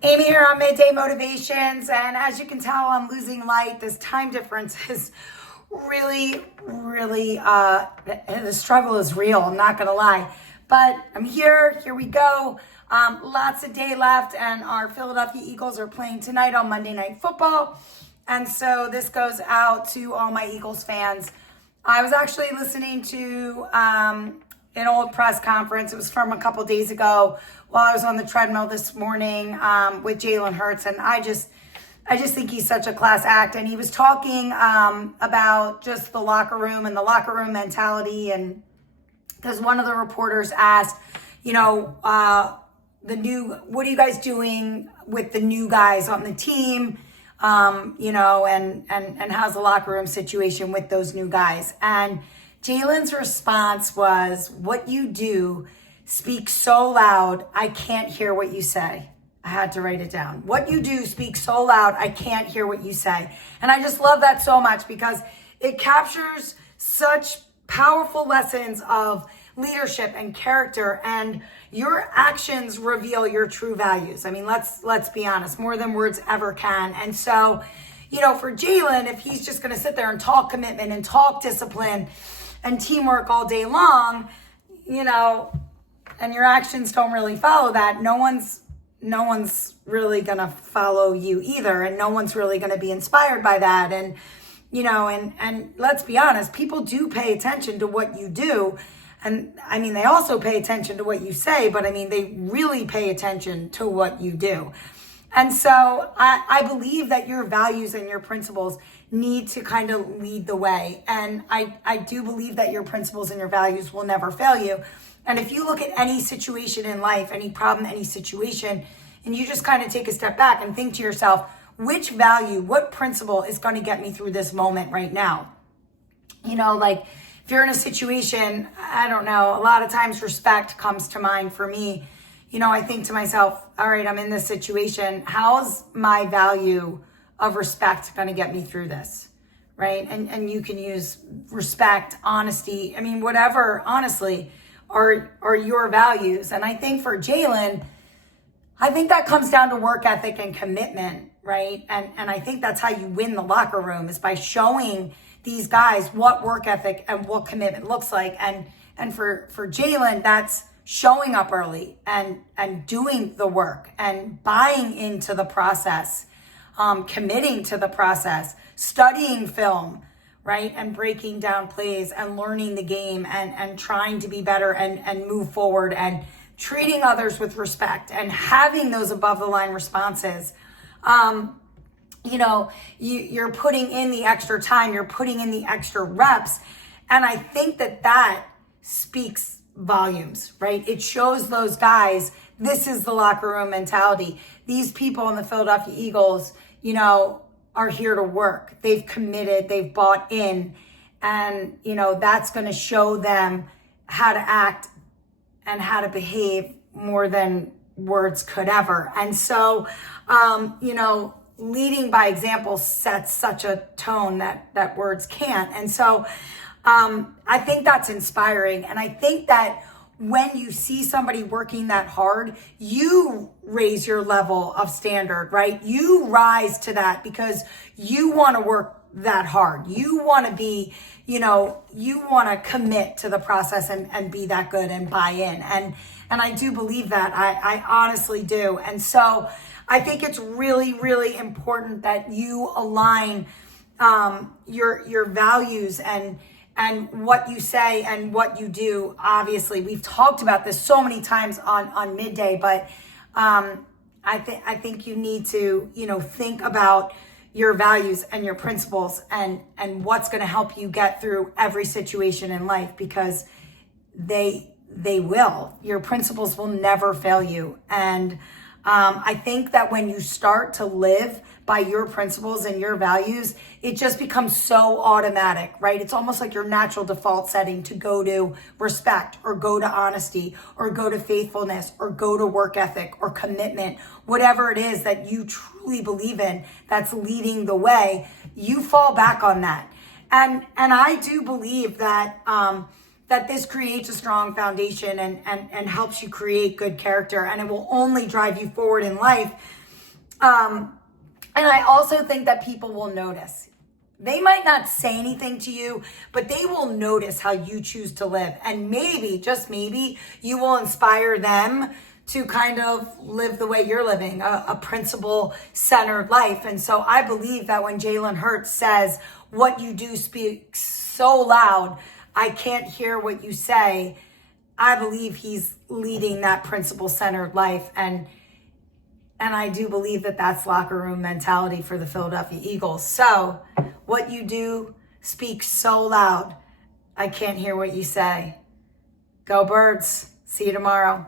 Amy here on Midday Motivations, and as you can tell, I'm losing light. This time difference is really, the struggle is real, I'm not gonna lie. But I'm here we go. Lots of day left, and our Philadelphia Eagles are playing tonight on Monday Night Football. And so this goes out to all my Eagles fans. I was actually listening to an old press conference. It was from a couple days ago while I was on the treadmill this morning with Jalen Hurts, and I just think he's such a class act. And he was talking about just the locker room and the locker room mentality. And because one of the reporters asked, what are you guys doing with the new guys on the team? And how's the locker room situation with those new guys? And Jalen's response was, what you do speaks so loud, I can't hear what you say. I had to write it down. What you do speaks so loud, I can't hear what you say. And I just love that so much because it captures such powerful lessons of leadership and character, and your actions reveal your true values. I mean, let's be honest, more than words ever can. And so, for Jalen, if he's just going to sit there and talk commitment and talk discipline and teamwork all day long, and your actions don't really follow that, no one's really going to follow you either, and no one's really going to be inspired by that. And and let's be honest, people do pay attention to what you do. And I mean, they also pay attention to what you say, but I mean, they really pay attention to what you do. And so I believe that your values and your principles need to kind of lead the way. And I do believe that your principles and your values will never fail you. And if you look at any situation in life, any problem, any situation, and you just kind of take a step back and think to yourself, which value, what principle is going to get me through this moment right now? If you're in a situation, I don't know, a lot of times respect comes to mind for me. I think to myself, all right, I'm in this situation. How's my value of respect going to get me through this, right? And you can use respect, honesty. I mean, whatever, honestly, are your values. And I think for Jalen, I think that comes down to work ethic and commitment, right? And I think that's how you win the locker room, is by showing these guys what work ethic and what commitment looks like. And for Jalen, that's showing up early and doing the work and buying into the process, committing to the process, studying film, right? And breaking down plays and learning the game and trying to be better and move forward and treating others with respect and having those above the line responses. You're putting in the extra time, you're putting in the extra reps. And I think that speaks volumes, right? It shows those guys, this is the locker room mentality. These people in the Philadelphia Eagles, are here to work. They've committed, they've bought in, and, that's going to show them how to act and how to behave more than words could ever. And so, leading by example sets such a tone that words can't. And so I think that's inspiring. And I think that when you see somebody working that hard, you raise your level of standard, right? You rise to that because you want to work that hard. You want to be, you want to commit to the process and be that good and buy in. And I do believe that. I honestly do. And so I think it's really, really important that you align your values and what you say and what you do. Obviously, we've talked about this so many times on Midday, but I think you need to, think about your values and your principles and what's going to help you get through every situation in life, because they will. Your principles will never fail you. And I think that when you start to live by your principles and your values, it just becomes so automatic, right? It's almost like your natural default setting to go to respect or go to honesty or go to faithfulness or go to work ethic or commitment, whatever it is that you truly believe in that's leading the way, you fall back on that. And I do believe that that this creates a strong foundation and helps you create good character, and it will only drive you forward in life And I also think that people will notice. They might not say anything to you, but they will notice how you choose to live. And maybe, just maybe, you will inspire them to kind of live the way you're living, a principle-centered life. And so I believe that when Jalen Hurts says, what you do speaks so loud, I can't hear what you say, I believe he's leading that principle-centered life. And I do believe that that's locker room mentality for the Philadelphia Eagles. So what you do speaks so loud, I can't hear what you say. Go Birds. See you tomorrow.